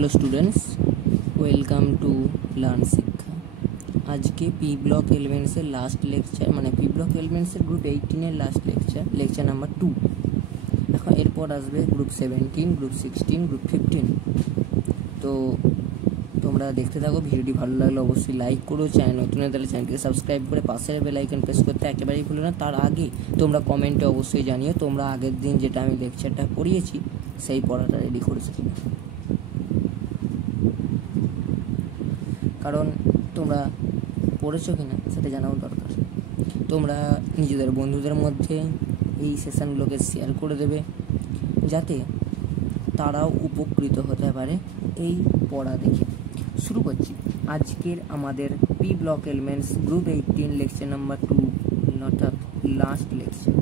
Hello students, welcome to learn Shiksha. आज के p block elements last lecture मैं p block elements group 18 last lecture number 2। এখন এরপর আসবে গ্রুপ 17, গ্রুপ 16, গ্রুপ 15। তো তোমরা দেখতে থাকো। ভিডিওটি ভালো লাগলে অবশ্যই লাইক করো, চ্যানেল নতুন হলে তাহলে চ্যানেলটিকে সাবস্ক্রাইব করে পাশের বেল আইকন প্রেস করতে একেবারেই ভুলো না। তার আগে তোমরা কমেন্টে অবশ্যই জানিও তোমরা আগের দিন যেটা আমি লেকচারটা পড়িয়েছি সেই পড়াটা রেডি করেছো কিনা, কারণ তোমরা পড়েছো কিনা সেটা জানাও দরকার। তোমরা নিজেদের বন্ধুদের মধ্যে এই সেশনগুলোকে শেয়ার করে দেবে যাতে তারাও উপকৃত হতে পারে এই পড়া দেখে। শুরু করছি আজকের আমাদের P block elements group 18 lecture number 2 অর্থাৎ লাস্ট লেকচার।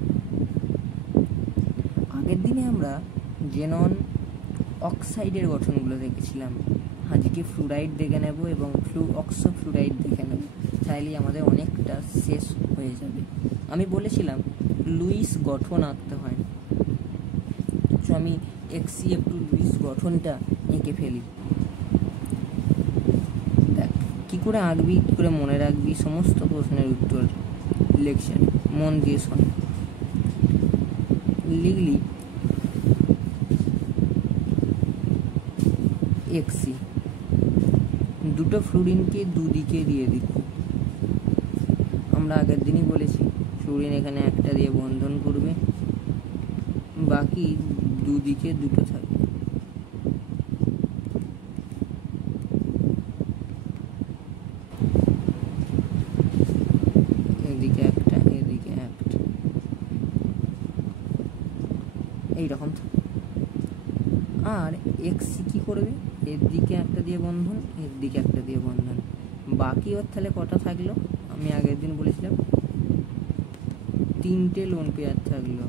আগের দিনে আমরা জেনন অক্সাইডের গঠনগুলো দেখেছিলাম, আজকে ফ্লুরাইড দেখে নেব এবং অক্সো ফ্লুরাইড দেখে নেব, তাইলেই আমাদের অনেকটা শেষ হয়ে যাবে। আমি বলেছিলাম লুইস গঠন আঁকতে হয়, তো আমি XCF2 লুইস গঠনটা এঁকে ফেলি। দেখ কী করে আঁকবি, কী করে মনে রাখবি, সমস্ত প্রশ্নের উত্তর লেকচারে মন দিয়ে শোন। লিখলি XC, দুটো ফ্লুরিনকে দুদিকে দিয়ে দিচ্ছি। আমরা আগের দিনই বলেছি ফ্লুরিন এখানে একটা দিয়ে বন্ধন করবে, বাকি দুদিকে দুটো থাকবে। এদিকে একটা, এদিকে একটা, এইরকম থাকবে। আর XC কি করবে, এর দিকে একটা দিয়ে বন্ধন, এর দিকে একটা দিয়ে বন্ধন, বাকি ওর তাহলে কটা থাকলো? আমি আগের দিন বলেছিলাম 3টে লোন পেয়ার থাকলো।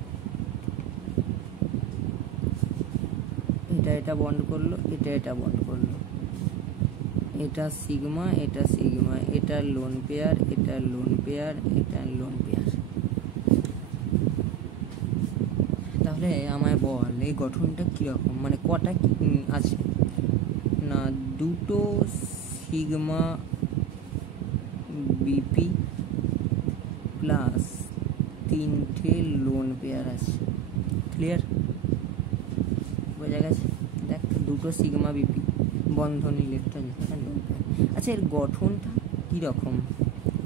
এটা বন্ড করলো, এটা বন্ড করলো, এটা সিগমা, এটা সিগমা, এটা লোন পেয়ার, এটা লোন পেয়ার, এটা লোন পেয়ার। তাহলে আমায় বল এই গঠনটা কীরকম, মানে কটা আছে না? দুটো সিগমা বিপি প্লাস 3টে লোন পেয়ার আছে। ক্লিয়ার? বোঝা গেছে? দেখ দুটো সিগমা বিপি বন্ধন ইলেকট্রন। আচ্ছা এর গঠনটা কীরকম?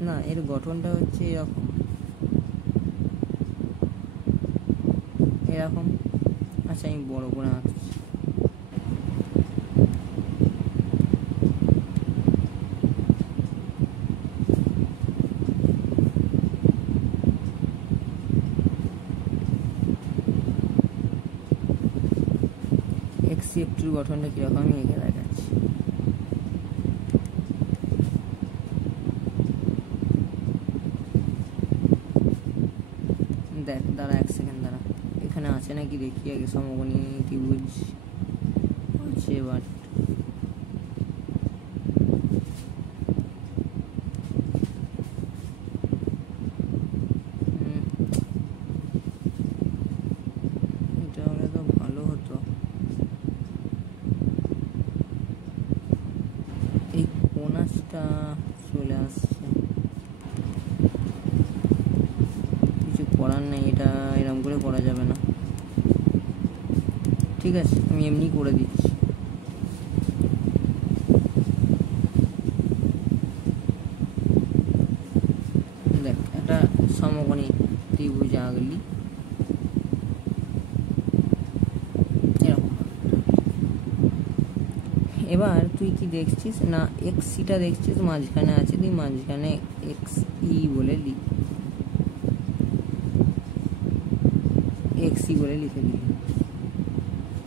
না এর গঠনটা হচ্ছে এরকম এরকম। আচ্ছা আমি বড় করে আঁকছি। XCF2 গঠনটা কীরকম আমি এঁকে দেখাচ্ছি। দেখ দাঁড়া, 1 সেকেন্ড দাঁড়া, এখানে আছে নাকি দেখি আগে। সমকোণী ত্রিভুজ আছে, বাট এটা হলে তো ভালো হতো। এই কোণাসটা চলে আসছে, কিছু করার নেই, এটা এরকম করে করা যাবে না। ঠিক আছে আমি এমনি করে দিচ্ছি। দেখ একটা সমকোণী ত্রিভুজ আঁকলি, এবার তুই কি দেখছিস না XCটা দেখছিস মাঝখানে আছে, তুই মাঝখানে XE বলে লিখ, XE বলে লিখে দিবি।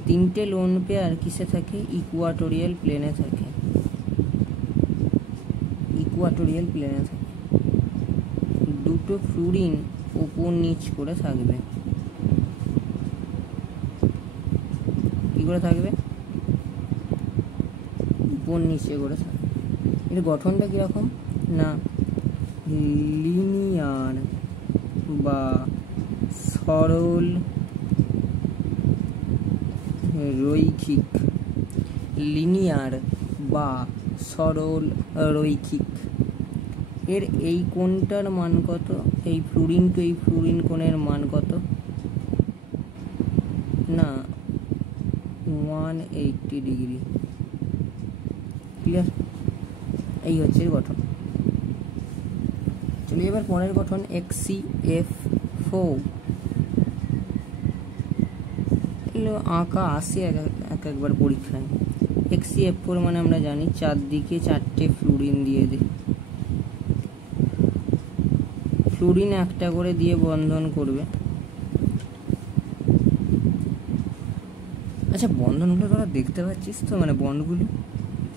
3টে লোন পেয়ার কিসে থাকে? ইকুয়াটোরিয়াল প্লেনে থাকে, ইকুয়াটোরিয়াল প্লেনে থাকে। দুটো ফ্লুরিন উপর নিচ করে থাকবে। কি করে থাকবে? উপর নিচে করে থাকবে। এর গঠনটা কীরকম না লিনিয়ার বা সরল রৈখিক। লিনিয়ার বা সরল রৈখিক। এর এই কোণটার মান কত? এই ফ্লুরিন টু এই ফ্লুরিন কোণের মান কত? না, 180 ডিগ্রি। ক্লিয়ার? এই হচ্ছে গঠন। চলো এবার পরের গঠন XCF4। এগুলো আঁকা আসে একবার পরীক্ষায়। XCF4 মানে আমরা জানি চারদিকে 4টে ফ্লুরিন দিয়ে দেয়। ফ্লুরিন একটা করে দিয়ে বন্ধন করবে। আচ্ছা, বন্ধনগুলো তোরা দেখতে পাচ্ছিস তো? মানে বন্ডগুলো,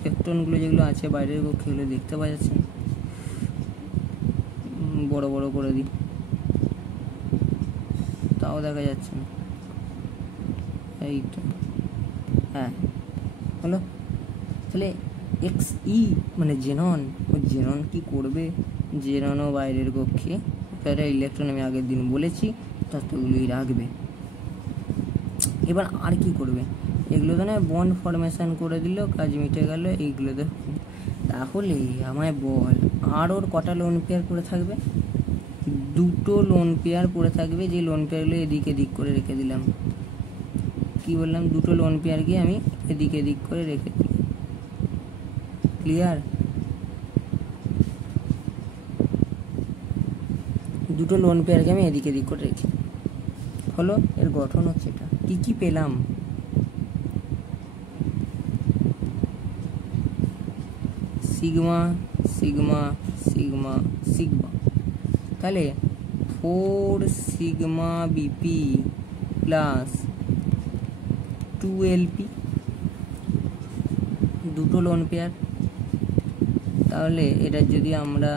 ইলেকট্রনগুলো যেগুলো আছে বাইরের কক্ষে, এগুলো দেখতে পাওয়া যাচ্ছে। বড় বড় করে দিই, তাও দেখা যাচ্ছে না। এইটা হ্যাঁ হলো। তাহলে XE মানে জেনন। ওই জেনন কি করবে? জেননও বাইরের কক্ষে তারা ইলেকট্রন, আমি আগের দিন বলেছি, ততগুলোই রাখবে। এবার আর কি করবে? এগুলো তো না বন্ড ফরমেশন করে দিল, কাজ মিটে গেল। এইগুলো তো তাহলে আমায় বল, আর ওর কটা লোন পেয়ার পড়ে থাকবে? দুটো লোন পেয়ার পড়ে থাকবে। যে লোন পেয়ারগুলো এদিক এদিক করে রেখে দিলাম। কি বললাম? দুটো লোন পেয়ারকে আমি এদিক এদিক করে রেখে দিলাম। ক্লিয়ার? দুটো লোন পেয়ারকে আমি এদিক এদিক করে রেখে হলো। এর গঠন হচ্ছে এটা। কি কি পেলাম? Sigma sigma sigma sigma. তাহলে 4 সিগমা বিপি প্লাস 2 LP, দুটো লোন পেয়ার। তাহলে এটা যদি আমরা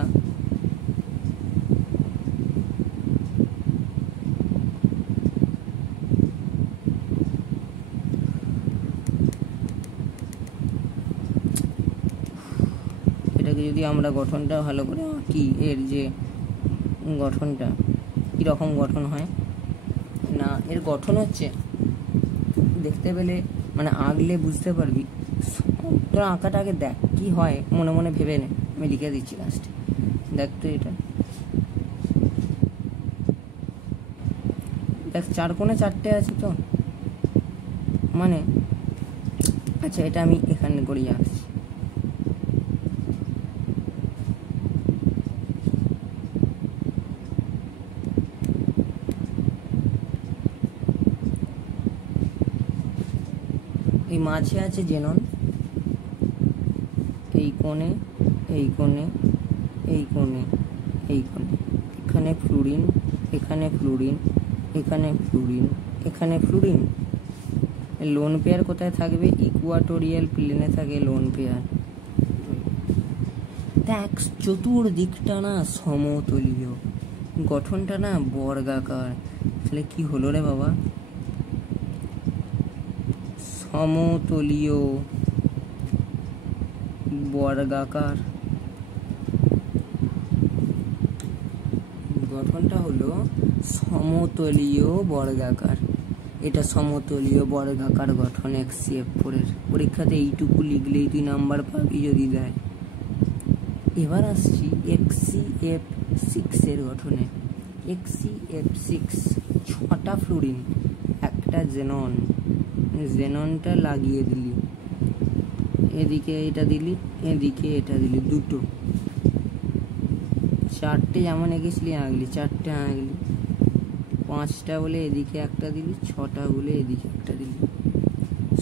গঠনটা ভালো করে আঁকি, এর যে গঠনটা কীরকম গঠন হয় না, এর গঠন হচ্ছে দেখতে পেলে মানে আঁকলে বুঝতে পারবি। তোরা আঁকাটা আগে দেখ কি হয়, মনে মনে ভেবে নে, আমি লিখে দিচ্ছি লাস্টে। দেখ তো এটা, দেখ 4 কোণে 4টে আছে তো, মানে আচ্ছা এটা আমি এখানে করিয়ে আসছি। এই মাঝে আছে জেনন, এই কোণে এই কোণে এই কোণে এই কোণে, এখানে ফ্লুরিন, এখানে ফ্লুরিন, এখানে ফ্লুরিন, এখানে ফ্লুরিন। লোন পেয়ার কোথায় থাকবে? ইকুয়াটোরিয়াল প্লেনে থাকে লোন পেয়ার। দেখ চতুর্দিকটা না সমতলীয়, গঠনটা না বর্গাকার। তাহলে কি হলো রে বাবা? সমতলীয় বর্গাকার। গঠনটা হলো সমতলীয় বর্গাকার। এটা সমতলীয় বর্গাকার গঠন XCF4 এর। পরীক্ষাতে এইটুকু লিখলেই তুই নাম্বার পাবি যদি দেয়। এবার আসছি XCF6 এর গঠনে। XCF6 6টা ফ্লুরিন, একটা জেনন। জেননটা লাগিয়ে দিলি, এদিকে এটা দিলি, এদিকে এটা দিলি, দুটো। 4টে যেমন এঁকেছিলি আঁকলি, 4টে আঁকলি। 5টা বলে এদিকে একটা দিলি, 6টা বলে এদিকে একটা দিলি।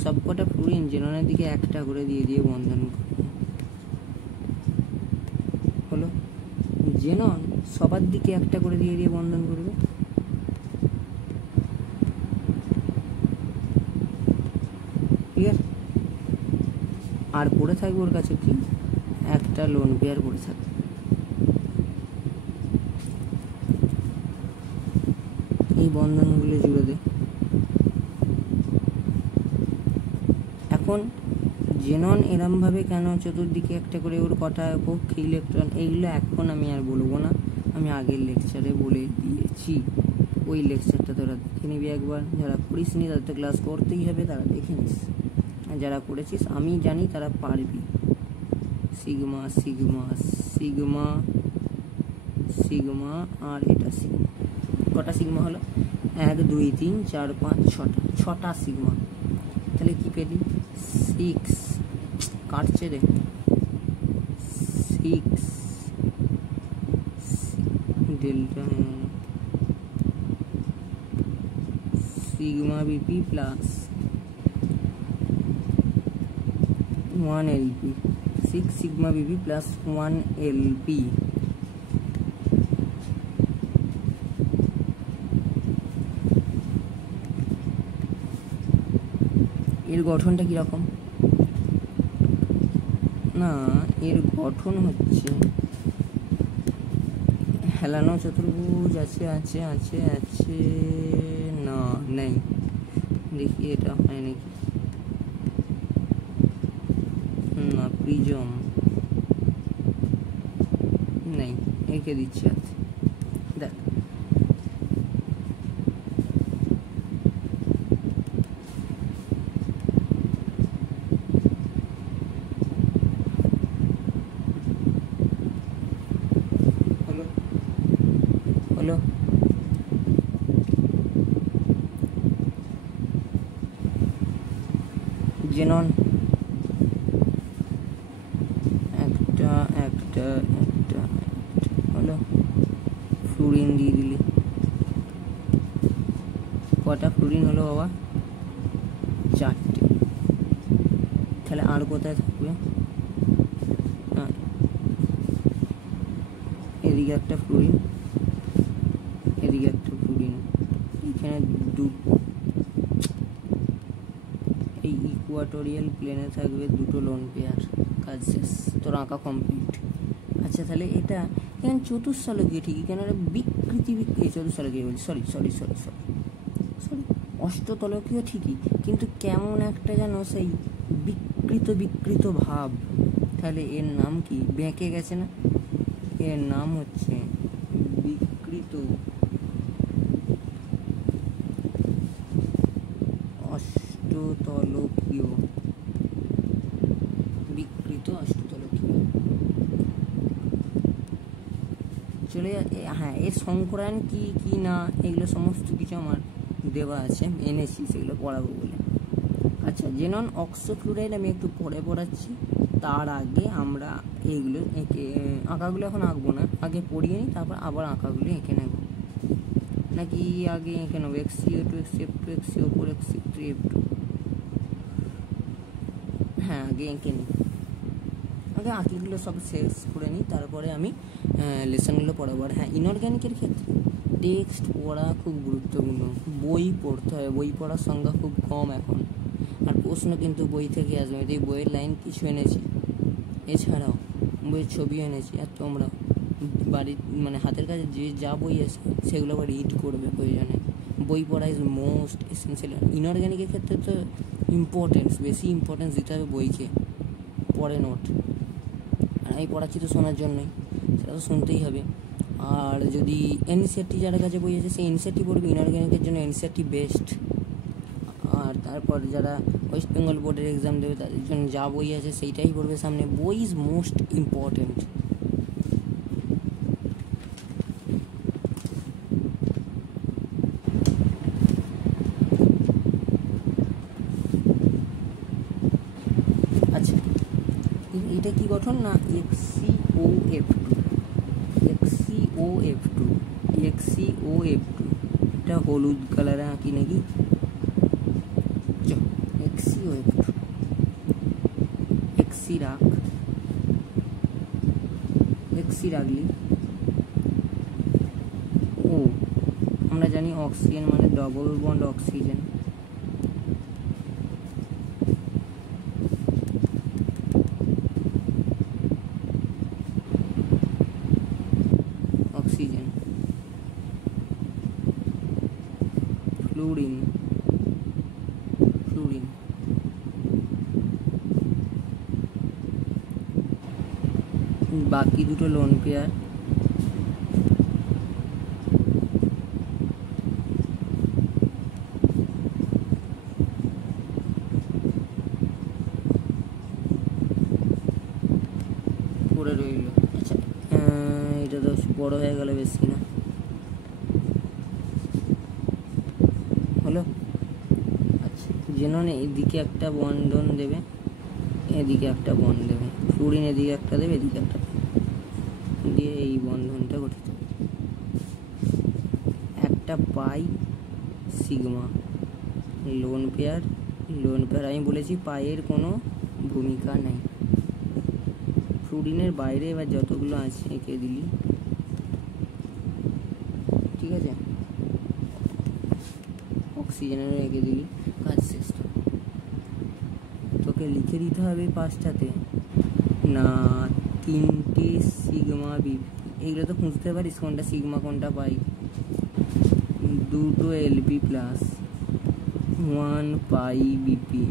সবকটা ফ্লুরিন জেননের দিকে একটা করে দিয়ে দিয়ে বন্ধন করবে। হলো, জেনন সবার দিকে একটা করে দিয়ে দিয়ে বন্ধন করবে। ক্লিয়ার? আর পড়ে থাকবে ওর কাছে কি? একটা লোন পেয়ার পড়ে থাকবে। এই বন্ধনগুলো জুড়ে দে। এখন জেনন এরমভাবে কেন চতুর্দিকে একটা করে, ওর কটা পক্ষে ইলেকট্রন, এইগুলো এখন আমি আর বলবো না, আমি আগের লেকচারে বলে দিয়েছি। ওই লেকচারটা তোরা দেখে নিবি একবার, যারা করিস নি তাদের ক্লাস করতেই হবে, তারা দেখে নিস। যারা করেছিস আমি জানি তারা পারবি। সিগমা সিগমা সিগমা সিগমা আর এটা সিগমা। কটা সিগমা হলো? 1 2 3 4 5 6টা সিগমা। তাহলে কি পেলি? 6 কাটছে রে, 6 delta sigma BP plus 1 LP, 6 sigma BP plus 1 LP। এর গঠনটা কিরকম? না, এর গঠন হচ্ছে হেলানো চতুর্ভুজ আছে আছে আছে আছে না, নেই। দেখি এটা হয় নাকি। না, প্রিজম নেই, এঁকে দিচ্ছে আছে। দেখ হলো জেনন একটা একটা একটা হলো, ফ্লুরিন দিয়ে দিলি। কটা ফ্লুরিন হলো বাবা? 4টে। তাহলে আর কোথায় থাকবে? এদিকে একটা ফ্লুরিন, এদিকে একটা ফ্লুরিন, এখানে এই ইকুয়াটোরিয়াল প্লেনে থাকবে 2টো লোন পেয়ার। কাজ শেষ, তোর আঁকা কমপ্লিট। আচ্ছা, তাহলে এটা এখানে চতুর্সালকীয় ঠিকই, কেন বিকৃতি চতুর্সালকীয় বলছি, sorry sorry sorry sorry sorry অষ্টতলকীয় ঠিকই, কিন্তু কেমন একটা যেন সেই বিকৃত ভাব। তাহলে এর নাম কি? বেঁকে গেছে না? এর নাম হচ্ছে বিকৃত অষ্টতলকীয়। বিকৃত অষ্টতলকীয় চলে। হ্যাঁ, এর সংকরায়ন কি কি না এগুলো সমস্ত কিছু আমার দেওয়া আছে, এনেছি, সেগুলো পড়াবো বলে। আচ্ছা, জেনন অক্সোক্লোরাইড আমি একটু পরে পড়াচ্ছি। তার আগে আমরা এইগুলো এঁকে, আঁকাগুলো এখন আঁকবো না, আগে পড়িয়ে নিই, তারপর আবার আঁকাগুলো এঁকে নেব। নাকি আগে এঁকে নেবো? XCO2 XF2 XCO4 XF3 F2। হ্যাঁ, আগে এঁকে নিই, আগে আঁকিগুলো সব শেষ করে নিই, তারপরে আমি লেসনগুলো পড়াবো। আর হ্যাঁ, ইনঅর্গ্যানিকের ক্ষেত্রে টেক্সট পড়া খুব গুরুত্বপূর্ণ। বই পড়তে হবে, বই পড়ার সংখ্যা খুব কম এখন। আর প্রশ্ন কিন্তু বই থেকে আসবে। এই বইয়ের লাইন কিছু এনেছি, এছাড়াও বইয়ের ছবিও এনেছি। আর তোমরা বাড়ির মানে হাতের কাছে যে যা বই আছে সেগুলো আবার রিড করবে প্রয়োজনে। বই পড়া ইজ মোস্ট এসেন্সিয়াল। ইনঅর্গ্যানিকের ক্ষেত্রে তো বেশি ইম্পর্টেন্স দিতে হবে বইকে, পরে নোট। আর আমি পড়াচ্ছি তো শোনার জন্যই, সেটা তো শুনতেই হবে। আর যদি এনসিআরটি যার কাছে বই আছে সেই এনসিআরটি পড়বে। ইনঅর্গ্যানিকের জন্য এনসিআরটি বেস্ট। আর তারপর যারা ওয়েস্ট বেঙ্গল বোর্ডের এক্সাম দেবে তাদের জন্য যা বই আছে সেইটাই পড়বে সামনে। বই ইজ মোস্ট ইম্পর্টেন্ট। আচ্ছা, এটা কি গঠন? না, XCOF2 XCOF2 XCOF2। এটা হলুদ কালারে আঁকি নাকি? XCOF2 XC রাখ, XC রাখলি। ও, আমরা জানি অক্সিজেন মানে double bond oxygen. Oxygen, fluorine, fluorine, বাকি দুটো লোন পেয়ার। বড় হয়ে গেল বেশি না, হলো। আচ্ছা, জেনন এইদিকে একটা বন্ধন দেবে, এদিকে একটা বন্ড দেবে, ফ্লুরিন এদিকে একটা দেবে, এদিকে একটা দিয়ে এই বন্ধনটা গঠিত। একটা পাই সিগমা লোন পেয়ার, আমি বলেছি পাইয়ের কোনো ভূমিকা নেই। ফ্লুরিনের বাইরে এবার যতগুলো আছে এঁকে দিলি, ঠিক আছে, অক্সিজেনেরও এঁকে দিলি, কাজ শেষ। তোকে লিখে দিতে হবে পাঁচটাতে না 3টে সিগমা বিপি, এইগুলো তো খুঁজতে পারিস কোনটা সিগমা কোনটা পাই। 2 এলপি প্লাস 1 পাই বিপি,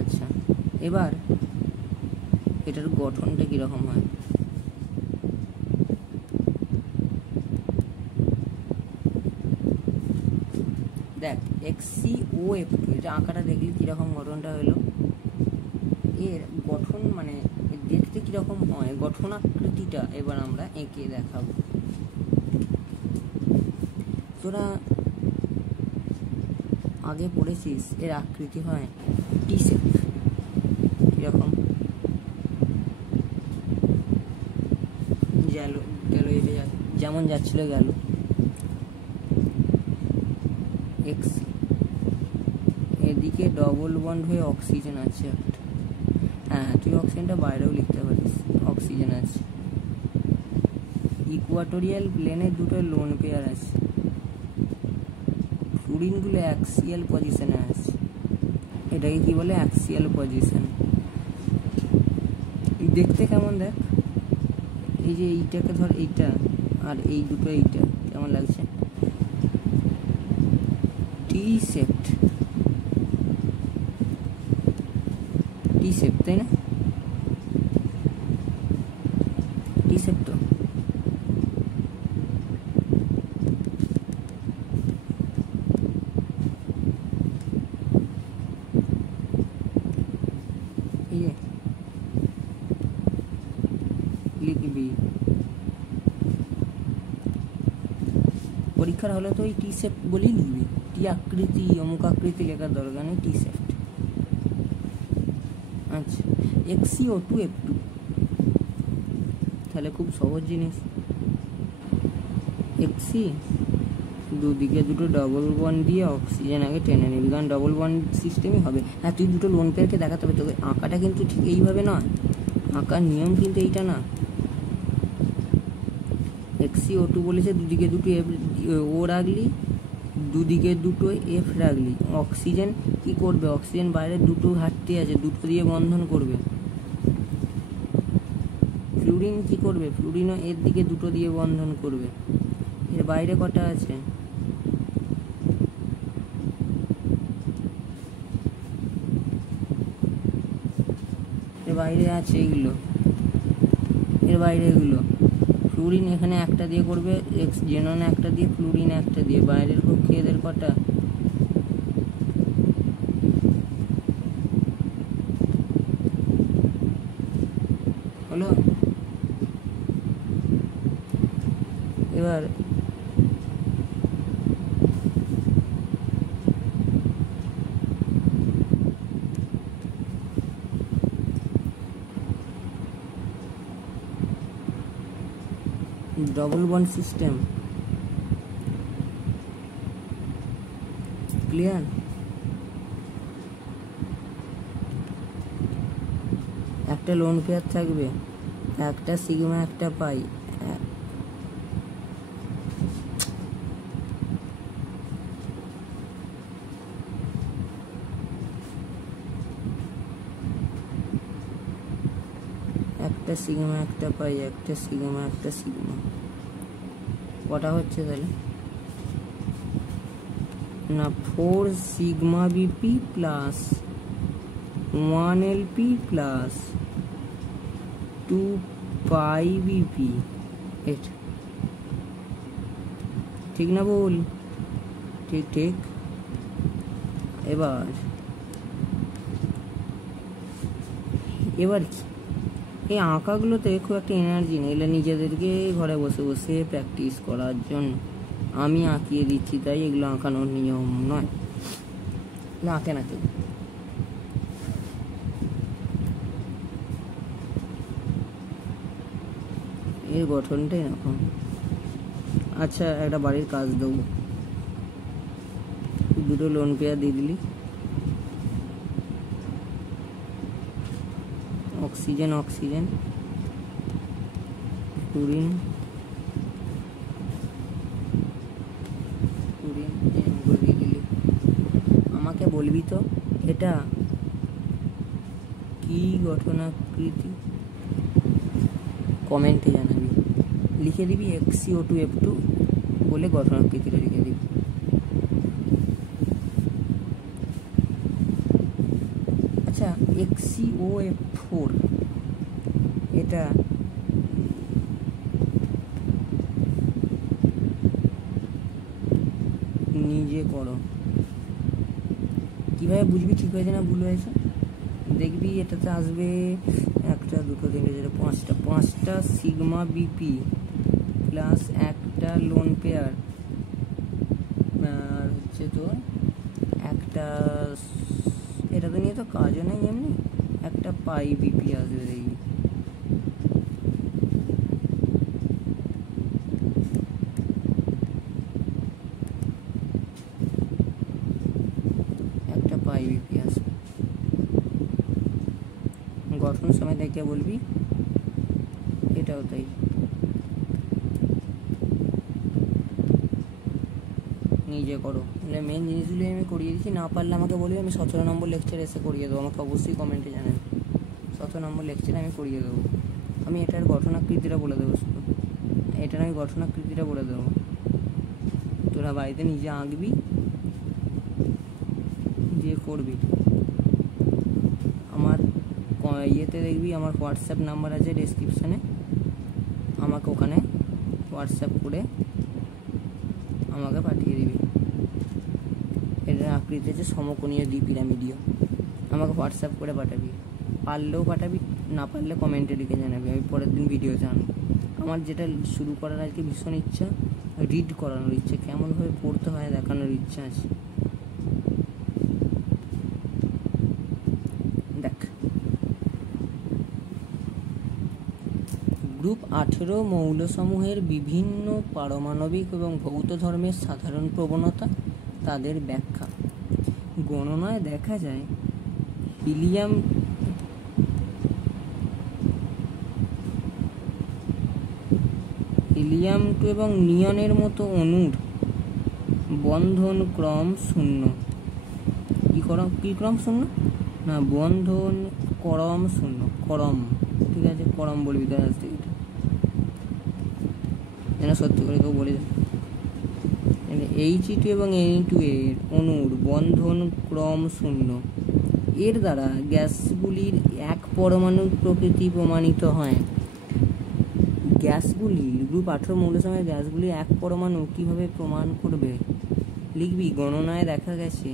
আচ্ছা এবার এটার গঠনটা কীরকম হয়, দেখ XCOF2, এটা আঁকাটা দেখলি কীরকম গঠনটা হলো, এর গঠন মানে দেখতে কীরকম হয় গঠন আকৃতিটা এবার আমরা এঁকে দেখাবো। তোরা আগে পড়েছিস এর আকৃতি হয় টি শেপ, কীরকম গেল যেমন যাচ্ছিল গেল এক্স, এদিকে ডবল বন্ড হয়ে অক্সিজেন আছে একটা, হ্যাঁ তুই অক্সিজেনটা বাইরেও লিখতে পারিস, অক্সিজেন আছে। ইকুয়াটোরিয়াল প্লেনে 2টো লোন পেয়ার আছে, ফ্লুরিনগুলো অ্যাক্সিয়াল পজিশনে আছে, এটাকে কি বলে অ্যাক্সিয়াল পজিশন। দেখতে কেমন দেখ, এই যে এইটাকে ধর, এইটা আর এই দুটো, এইটা কেমন লাগছে, টি শেপ, তাই না, টি শেপ তো। এই যে লিখবি পরীক্ষার হলে তো ওই টি শেপ বলেই লিখবি, টি আকৃতি অমুক আকৃতি লেখার দরকার নেই, টি শেপ। আচ্ছা XCO2F2, তাহলে খুব সহজ জিনিস, XC দুদিকে 2টো ডবল বন্ড দিয়ে অক্সিজেন আগে টেনে নিবি, কারণ ডবল বন্ড সিস্টেমই হবে। হ্যাঁ তুই 2টো লোন পেয়ারকে দেখাতে হবে, তোকে আঁকাটা কিন্তু ঠিক এইভাবে নয়, আঁকার নিয়ম কিন্তু এইটা না। XCO2 বলেছে দুদিকে 2টো ও রাখলি, দুদিকে 2টো F রাখলি, অক্সিজেন কি করবে, অক্সিজেন বাইরে 2টো ঘাটতি আছে, 2টো দিয়ে বন্ধন করবে। ফ্লুরিন কি করবে, ফ্লুরিনও এর দিকে 2টো দিয়ে বন্ধন করবে, এর বাইরে কটা আছে, এর বাইরে আছে এইগুলো, এর বাইরে এগুলো। ফ্লুরিন এখানে একটা দিয়ে করবে, জেনন একটা দিয়ে, ফ্লুরিন একটা দিয়ে, বাইরের পক্ষে এদের কটা, হলো। এবার ডবল বন্ড সিস্টেম ক্লিয়ার, একটা লোন পেয়ার থাকবে, একটা সিগমা একটা পাই, একটা সিগমা একটা পাই, একটা সিগমা একটা সিগমা, কটা হচ্ছে তাহলে না, 4 sigma BP plus 1 LP plus 2 পাই বিপি, এটা ঠিক না ভুল, ঠিক ঠিক। এবার এবার কি এই আঁকাগুলোতে খুব একটা এনার্জি নেই, এগুলো নিজেদেরকে ঘরে বসে বসে প্র্যাকটিস করার জন্য আমি আঁকিয়ে দিচ্ছি, তাই এগুলো আঁকানোর নিয়ম নয়, আঁকে না কেউ। এর গঠনটাই এরকম। আচ্ছা, একটা বাড়ির কাজ দেবো, দুটো লোন পেয়ার দিয়ে দিলি, অক্সিজেন অক্সিজেন ক্লোরিন ক্লোরিন দিয়ে দিলি। আমাকে বলবি তো এটা কি গঠনাকৃতি, কমেন্টে জানাবি, লিখে দিবি XCO2F2 বলে গঠনাকৃতিটা লিখে দিবি। আচ্ছা, XCOF4 এটা নিজে করো, কিভাবে বুঝবি ঠিক হয়েছে না ভুল হয়েছে? দেখবি এটাতে আসবে 1 2 3 4 5টা সিগমা বিপি প্লাস একটা লোন পেয়ার, আর হচ্ছে তোর একটা, এটাতে নিয়ে তো কাজও নেই, এমনি একটা পাই বিপি আসবে। দেখবি একটা পাই বিপি আসবে। গঠন সময় দেখে বলবি এটাও তাই। নিজে করো, মেন জিনিসগুলি আমি করিয়ে দিচ্ছি, না পারলে আমাকে বলবি, আমি 17 নম্বর লেকচার এসে করিয়ে দেবো, আমাকে অবশ্যই কমেন্টে জানাবে, 17 নম্বর লেকচারে আমি করিয়ে দেবো। আমি এটার গঠনাকৃতিটা বলে দেবো, শুধু এটার আমি গঠনাকৃতিটা বলে দেবো, তোরা বাড়িতে নিজে আঁকবি, যে করবি। আমার ইয়েতে দেখবি আমার হোয়াটসঅ্যাপ নাম্বার আছে ডেসক্রিপশানে, আমাকে ওখানে হোয়াটসঅ্যাপ করে আমাকে পাঠিয়ে দিবি। এটার আকৃতি হচ্ছে সমকোণীয় দ্বিপিরামিডীয়, আমাকে হোয়াটসঅ্যাপ করে পাঠাবি, পারলেও পাঠাবি, না পারলে কমেন্টে লিখে জানাবি, আমি পরের দিন ভিডিও জানবো। আমার যেটা শুরু করার আজকে ভীষণ ইচ্ছা, রিড করানোর ইচ্ছে, কেমনভাবে পড়তে হয় দেখানোর ইচ্ছা আছে। দেখ, গ্রুপ 18 মৌলসমূহের বিভিন্ন পারমাণবিক এবং ভৌত ধর্মের সাধারণ প্রবণতা, তাদের ব্যাখ্যা। গণনায় দেখা যায় হিলিয়াম এবং নিয়নের মতো অণুর বন্ধন ক্রম শূন্য। কি ক্রম শূন্য না, বন্ধন করম শূন্য, করম, ঠিক আছে, করম বলবি তো আজ থেকে, যেন সত্যি করে কেউ বলে। He2 এবং Ne2 এর অণুর বন্ধন ক্রম শূন্য, এর দ্বারা গ্যাসগুলির এক পরমাণু প্রকৃতি প্রমাণিত হয়। গ্যাসগুলির গ্রুপ 18 মৌলসমূহের গ্যাসগুলির এক পরমাণু কিভাবে প্রমাণ করবে? লিখবি, গণনায় দেখা গেছে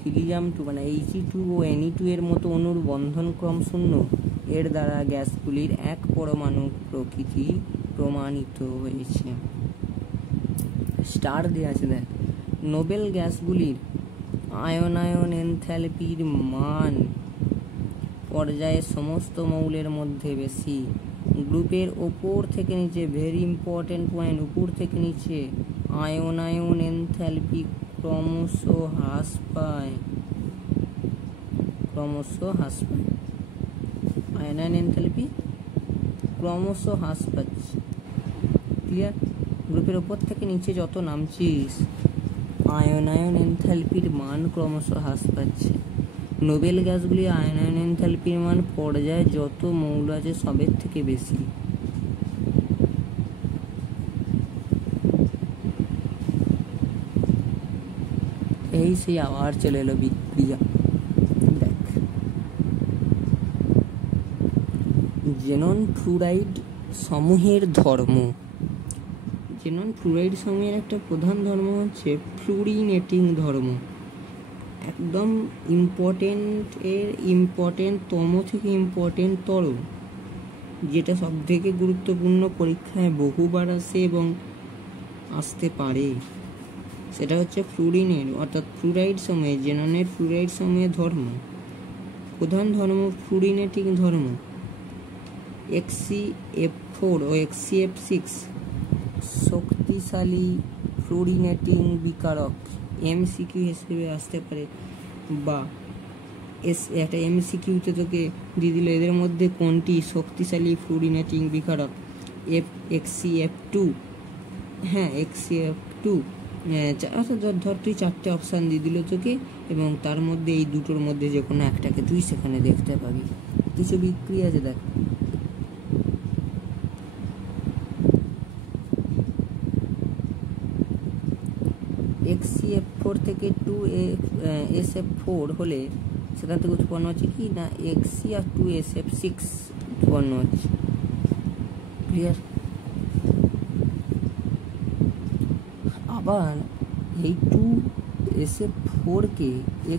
হিলিয়াম 2 মানে He2 ও Ne2 এর মতো অণুর বন্ধন ক্রম শূন্য, এর দ্বারা গ্যাসগুলির এক পরমাণু প্রকৃতি প্রমাণিত হয়েছে। স্টার দেওয়া আছে দেখ। নোবেল গ্যাসগুলির আয়নায়ন এনথ্যালপির মান পর্যায়ে সমস্ত মৌলের মধ্যে বেশি। গ্রুপের ওপর থেকে নিচে, ভেরি ইম্পর্টেন্ট পয়েন্ট, উপর থেকে নিচে আয়নায়ন এনথ্যালপি ক্রমশ হ্রাস পায়, আয়নায়ন এনথ্যালপি ক্রমশ হ্রাস পাচ্ছে। ক্লিয়ার? গ্রুপের ওপর থেকে নিচে যত নামছিস, আয়নায়ন এনথ্যালপির মান ক্রমশ হ্রাস পাচ্ছে। নোবেল গ্যাসগুলি আয়নায়ন এনথ্যালপির মান পর্যায়ে যত মৌল আছে সবের থেকে বেশি। এই সেই আবার চলে এলো বিক্রিয়া। দেখ, জেনন ফ্লুরাইড সমূহের ধর্ম। জেনন ফ্লুরাইড সমূহের একটা প্রধান ধর্ম হচ্ছে ফ্লুরিনেটিং ধর্ম। একদম ইম্পর্টেন্টতম থেকে ইম্পর্টেন্টতর, যেটা সব থেকে গুরুত্বপূর্ণ, পরীক্ষায় বহুবার আসে এবং আসতে পারে, সেটা হচ্ছে ফ্লুরিনের অর্থাৎ ফ্লুরাইড সময়ে, জেননের ফ্লুরাইড সময়ে ধর্ম। প্রধান ধর্ম ফ্লুরিনেটিং ধর্ম। XCF4 ও XCF6 শক্তিশালী ফ্লুরিনেটিং বিকারক। MCQ হিসেবে আসতে পারে, বা একটা MCQতে তোকে দিয়ে দিল এদের মধ্যে কোনটি শক্তিশালী ফ্লুরিনেটিং বিকারক। XCF2, হ্যাঁ XCF2, অর্থাৎ ধর তুই 4টে অপশান দিয়ে দিল তোকে, এবং তার মধ্যে এই দুটোর মধ্যে যে কোনো একটাকে তুই সেখানে দেখতে পাবি। কিছু বিক্রিয়া আছে দেখ। XCF4 থেকে 2SF4 হলে সেখান থেকে উৎপন্ন হচ্ছে কি না XC আর 2SF6 উৎপন্ন হচ্ছে। ক্লিয়ার? আবার এই 2SF4কে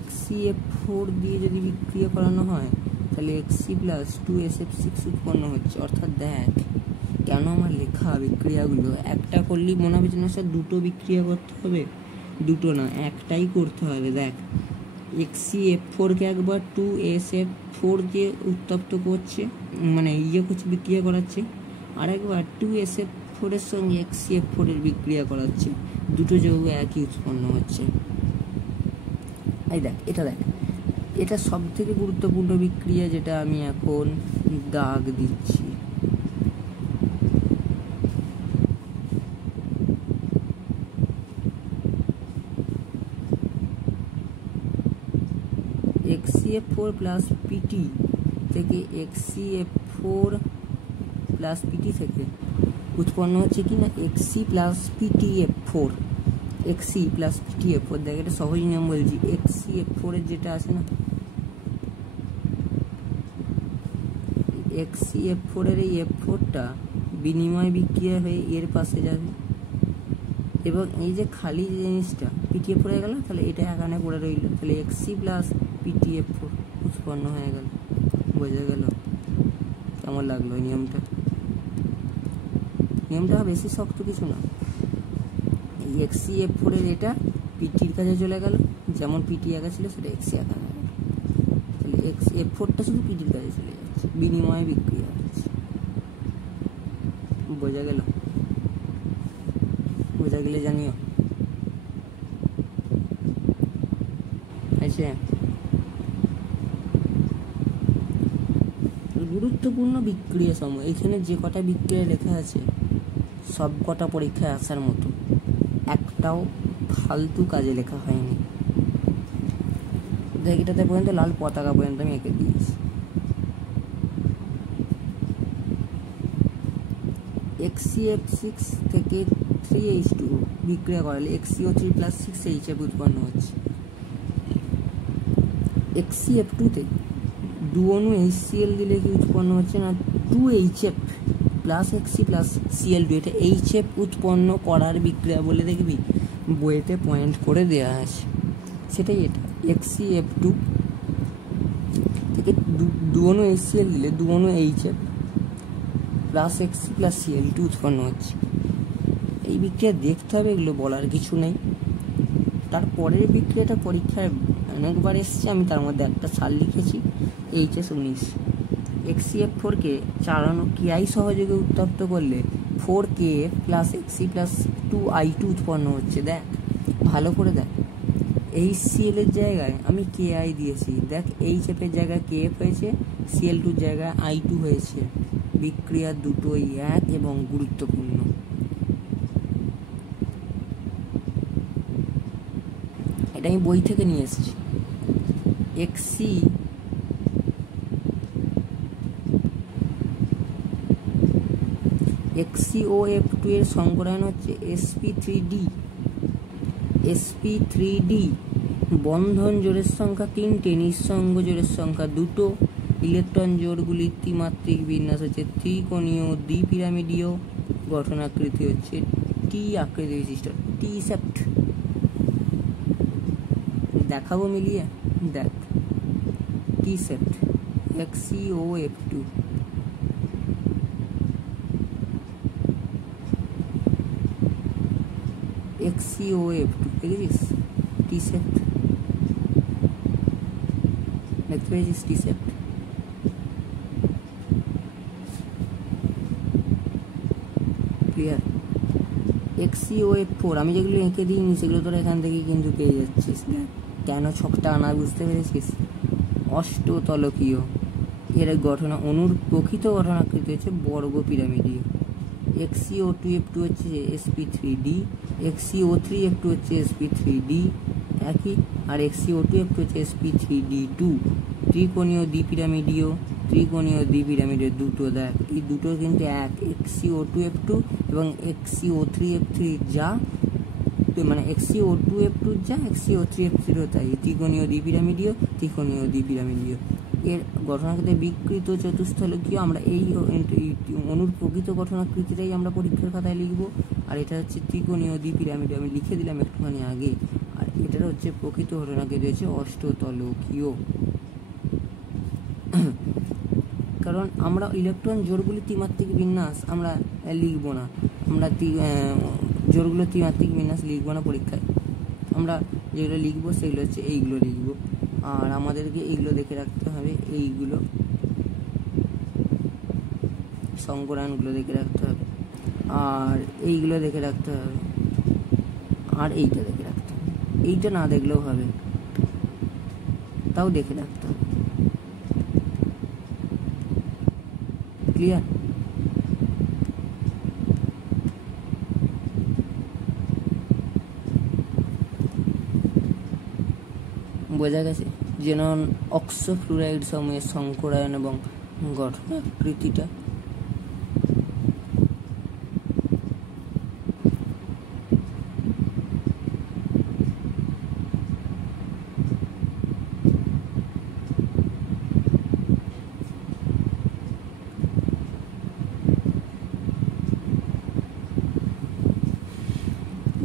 XCF4 দিয়ে যদি বিক্রিয়া করানো হয় তাহলে XC প্লাস 2SF6 উৎপন্ন হচ্ছে। অর্থাৎ দেখ কেন আমার লেখা বিক্রিয়াগুলো একটা করলেই মনে হবে যেন স্যার দুটো বিক্রিয়া করতে হবে, দুটো না একটাই করতে হবে। দেখ XCF4কে একবার 2SF4 দিয়ে উত্তপ্ত করছে, মানে করছে, বিক্রিয়া করাচ্ছে, আর একবার 2SF4 এর সঙ্গে XCF4 এর বিক্রিয়া করাচ্ছে, দুটো যৌগ একই উৎপন্ন হচ্ছে। এই দেখ এটা সব থেকে গুরুত্বপূর্ণ বিক্রিয়া, যেটা আমি এখন দাগ দিচ্ছি। XCF4 প্লাস PT থেকে XCF4 প্লাস PT থেকে উৎপন্ন হচ্ছে কি না XC plus PTF4। XC plus PTF4, দেখ এটা সহজ নিয়ম বলছি। XCF4 এর যেটা আছে না, XCF4 এর এই F4টা বিনিময় বিক্রিয়া হয়ে এর পাশে যাবে, এবং এই যে খালি যে জিনিসটা PTF4 হয়ে গেল, তাহলে এটা এখানে পড়ে রইল, তাহলে XC প্লাস PTF4 উৎপন্ন হয়ে গেল। বোঝা গেল? কেমন লাগলো নিয়মটা? বেশি শক্ত কিছু না। এই XCF4 এর এটা পিটির কাছে চলে গেল, যেমন পিটি একা ছিল সেটা XC একা গেল, তাহলে F4টা শুধু পিটির কাছে চলে যাচ্ছে, বিনিময় বিক্রিয়া হচ্ছে। বোঝা গেল? বোঝা গেলে জানিও। আচ্ছা, গুরুত্বপূর্ণ বিক্রিয়া সমূহ, এখানে যে কটা বিক্রিয়া লেখা আছে সব কটা পরীক্ষায় আসার মতো, একটাও ফালতু কাজে লেখা হয়নি। দেখ এটাতে পর্যন্ত লাল পতাকা পর্যন্ত আমি এঁকে দিয়েছি। XCF6 থেকে 3H2 বিক্রিয়া করালে XCO3 প্লাস 6HF উৎপন্ন হচ্ছে। XCF2তে 2 অণু HCl দিলে কি উৎপন্ন হচ্ছে না 2HF plus XC plus Cl2। এটা HF উৎপন্ন করার বিক্রিয়া বলে দেখবি বইতে পয়েন্ট করে দেওয়া আছে, সেটাই এটা। XCF2 থেকে 2 অণু HCl দিলে 2 অণু HF plus XC plus Cl2 উৎপন্ন হচ্ছে। এই বিক্রিয়া দেখতে হবে, এগুলো বলার কিছু নেই। তারপরের বিক্রিয়াটা পরীক্ষায় অনেকবার এসছে, আমি তার মধ্যে একটা সাল লিখেছি, HS19। XCF4কে 4 অণু KI সহযোগে উত্তপ্ত করলে 4KF plus XC plus 2I2 উৎপন্ন হচ্ছে। দেখ ভালো করে দেখ, HCl এর জায়গায় আমি KI দিয়েছি, দেখ HF এর জায়গায় KF হয়েছে, Cl2 এর জায়গায় I2 হয়েছে। বিক্রিয়া দুটোই এক এবং গুরুত্বপূর্ণ। এটা আমি বই থেকে নিয়ে এসেছি। XCOF2 এর সংকরায়ন হচ্ছে sp3d। বন্ধন জোড়ের সংখ্যা 3টে, নিঃসঙ্গ জোড়ের সংখ্যা 2টো। ইলেকট্রন জোড়গুলির ত্রিমাত্রিক বিন্যাস হচ্ছে ত্রিকোণীয় দ্বিপিরামিডীয়, গঠন আকৃতি হচ্ছে টি আকৃতি বিশিষ্ট, টি শেপড। দেখাবো মিলিয়ে, দেখ টি set XeO F2 XeO F2 দেখেছিস টি সেট, দেখতে পেয়েছিস টি সেট। ক্লিয়ার? XeO F4 আমি যেগুলো এঁকে দিইনি সেগুলো তোরা এখান থেকে কিন্তু পেয়ে যাচ্ছিস। দেখ কেন ছকটা আনা, বুঝতে পেরেছিস? অষ্টতলকীয় এর গঠন, অণুর প্রকৃত গঠনাকৃতি হচ্ছে বর্গ পিরামিডীয়। XeO2F2 হচ্ছে sp3d, XeO3F2 হচ্ছে sp3d একই, আর XeO2F2 হচ্ছে sp3d2। ত্রিকোণীয় দ্বিপিরামিডীয়, ত্রিকোণীয় দ্বিপিরামিডের দুটো, দেখ এই দুটো কিন্তু এক, XeO2F2 এবং XeO3F3 যা, মানে XeO2F2 যা XeO3F3 তাই, ত্রিকোণীয় দ্বিপিরামিডীয়, ত্রিকোণীয় দ্বিপিরামিডীয়। এর গঠনাকৃতি বিকৃত চতুস্থলকীয়। আমরা এই অণুর প্রকৃত গঠনাকৃতিটাই আমরা পরীক্ষার খাতায় লিখব, আর এটা হচ্ছে ত্রিকোণীয় দ্বিপিরামিড, আমি লিখে দিলাম একটুখানি আগে। আর এটার হচ্ছে প্রকৃত ঘটনাকৃতি হচ্ছে অষ্টতলকীয়। কারণ আমরা ইলেকট্রন জোড়গুলি ত্রিমাত্রিক বিন্যাস আমরা লিখব না, আমরা জোড়গুলো ত্রিমাত্রিক বিন্যাস লিখব না পরীক্ষায়। আমরা যেগুলো লিখবো সেগুলো হচ্ছে এইগুলো লিখবো, আর আমাদেরকে এইগুলো দেখে রাখতে হবে, এইগুলো সংকরায়নগুলো দেখে রাখতে হবে, আর এইগুলো দেখে রাখতে হবে, আর এইটা দেখে রাখতে হবে। এইটা না দেখলেও হবে, তাও দেখে রাখতে হবে। ক্লিয়ার? বোঝা গেছে? যেমন অক্সোফ্লুরাইড সমূহের সংকরায়ন এবং গঠনাকৃতিটা।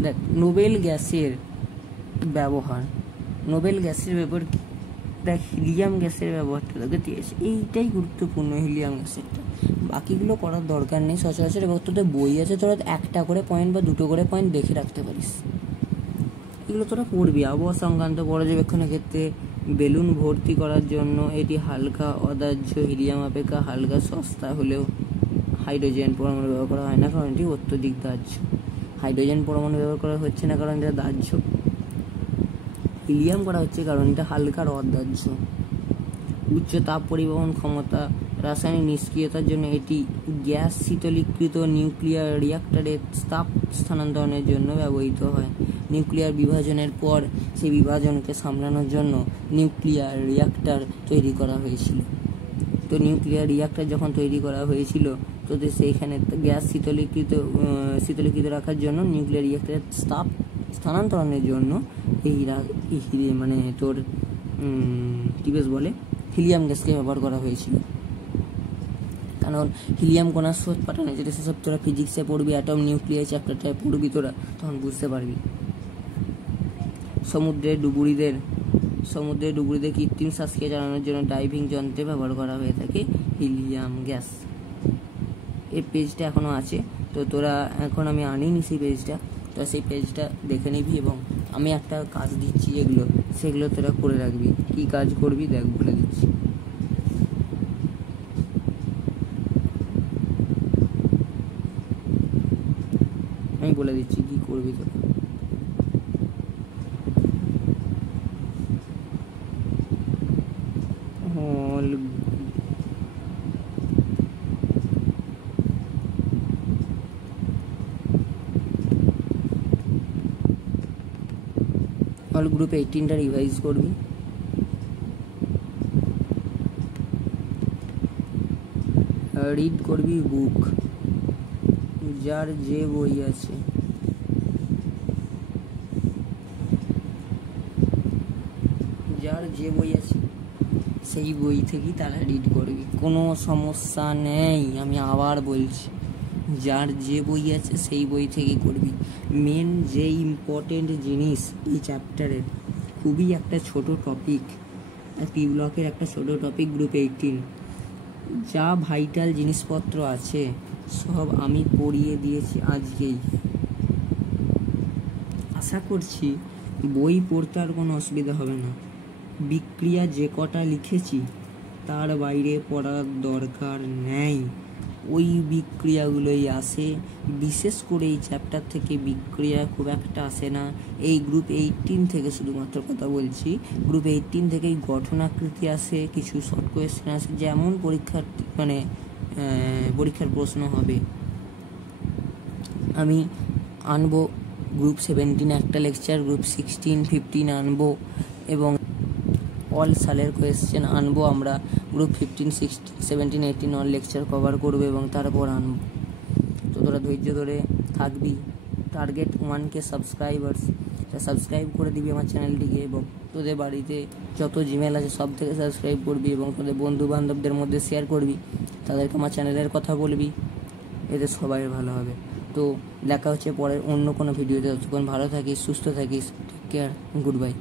দেখ নোবেল গ্যাসের ব্যবহার, নোবেল গ্যাসের ব্যবহার কি? দেখ হিলিয়াম গ্যাসের ব্যবহারটা তোকে দিয়েছে, এইটাই গুরুত্বপূর্ণ হিলিয়াম গ্যাসেরটা, বাকিগুলো করার দরকার নেই। সচরাচর এবার তোদের বই আছে, তোরা একটা করে পয়েন্ট বা দুটো করে পয়েন্ট দেখে রাখতে পারিস, এগুলো তোরা পড়বি। আবহাওয়া সংক্রান্ত পর্যবেক্ষণের ক্ষেত্রে বেলুন ভর্তি করার জন্য এটি হালকা অদাহ্য হিলিয়াম অপেক্ষা হালকা সস্তা হলেও হাইড্রোজেন পরমাণু ব্যবহার করা হয় না, কারণ এটি অত্যধিক দাহ্য। হাইড্রোজেন পরমাণু ব্যবহার করা হচ্ছে না কারণ এটা দাহ্য, হিলিয়াম করা হচ্ছে কারণ এটা হালকার অদাহ্য। উচ্চ তাপ পরিবহন ক্ষমতা, রাসায়নিক নিষ্ক্রিয়তার জন্য এটি গ্যাস শীতলীকৃত নিউক্লিয়ার রিয়াক্টরে তাপ স্থানান্তরণের জন্য ব্যবহৃত হয়। নিউক্লিয়ার বিভাজনের পর সেই বিভাজনকে সামলানোর জন্য নিউক্লিয়ার রিয়াক্টর তৈরি করা হয়েছিল। তো নিউক্লিয়ার রিয়াক্টর যখন তৈরি করা হয়েছিল, তো সেইখানে গ্যাস শীতলীকৃত রাখার জন্য নিউক্লিয়ার রিয়াক্টরের তাপ স্থানান্তরণের জন্য এই মানে তোর কি বেশ বলে হিলিয়াম গ্যাসকে ব্যবহার করা হয়েছিল। কারণ হিলিয়াম কণার স্রোত পাঠানো, যেটা সেসব তোরা ফিজিক্সে পড়বি, অ্যাটম নিউক্লিয়ার চ্যাপ্টারটায় পড়বি তোরা, তখন বুঝতে পারবি। সমুদ্রের ডুবুরিদের কৃত্রিম শ্বাসকে চালানোর জন্য ডাইভিং যন্ত্রে ব্যবহার করা হয়ে থাকে হিলিয়াম গ্যাস। এই পেজটা এখনও আছে, তো তোরা এখন আমি আনিনি সেই পেজটা, তো সেই পেজটা দেখে নিবি, এবং আমি একটা কাজ দিচ্ছি সেগুলো তোরা করে রাখবি। কী কাজ করবি দেখ বলে দিচ্ছি। আমি বলে দিচ্ছি কী করবি তোরা। অল গ্রুপ 18টা রিভাইজ করবি। রিড করবি বুক, যার যে বই আছে, সেই বই থেকেই তারা রিড করবি, কোনো সমস্যা নেই। আমি আবার বলছি, যার যে বই আছে সেই বই থেকেই করবি। মেন যে ইম্পর্টেন্ট জিনিস এই চ্যাপ্টারের খুবই একটা ছোট টপিক, পি ব্লকের একটা ছোট টপিক গ্রুপ 18। যা ভাইটাল জিনিসপত্র আছে সব আমি পড়িয়ে দিয়েছি আজকেই। আশা করছি বই পড়তে আর কোনো অসুবিধা হবে না। বিক্রিয়া যে কটা লিখেছি তার বাইরে পড়ার দরকার নেই, ওই বিক্রিয়াগুলোই আসে। বিশেষ করে এই চ্যাপ্টার থেকে বিক্রিয়া খুব একটা আসে না। এই গ্রুপ 18 থেকে শুধুমাত্র কথা বলছি, গ্রুপ 18 থেকেই গঠনাকৃতি আসে, কিছু শর্ট কোয়েশ্চেন আসে, যেমন পরীক্ষার প্রশ্ন হবে। আমি আনবো গ্রুপ 17 একটা লেকচার, গ্রুপ 16, 15 আনবো, এবং অল সালের কোয়েশ্চেন আনবো আমরা। গ্রুপ 15, 16, 17, 18 অল লেকচার কভার করবো এবং তারপর আনবো। তো তোরা ধৈর্য ধরে থাকবি। টার্গেট 1K সাবস্ক্রাইবার্স, সাবস্ক্রাইব করে দিবি আমার চ্যানেলটিকে, এবং তোদের বাড়িতে যত জিমেল আছে সব থেকে সাবস্ক্রাইব করবি এবং তোদের বন্ধু বান্ধবদের মধ্যে শেয়ার করবি, তাদেরকে আমার চ্যানেলের কথা বলবি, এতে সবাই ভালো হবে। তো দেখা হচ্ছে পরের অন্য কোনো ভিডিওতে। ততক্ষণ ভালো থাকিস, সুস্থ থাকিস, টেক কেয়ার, গুড বাই।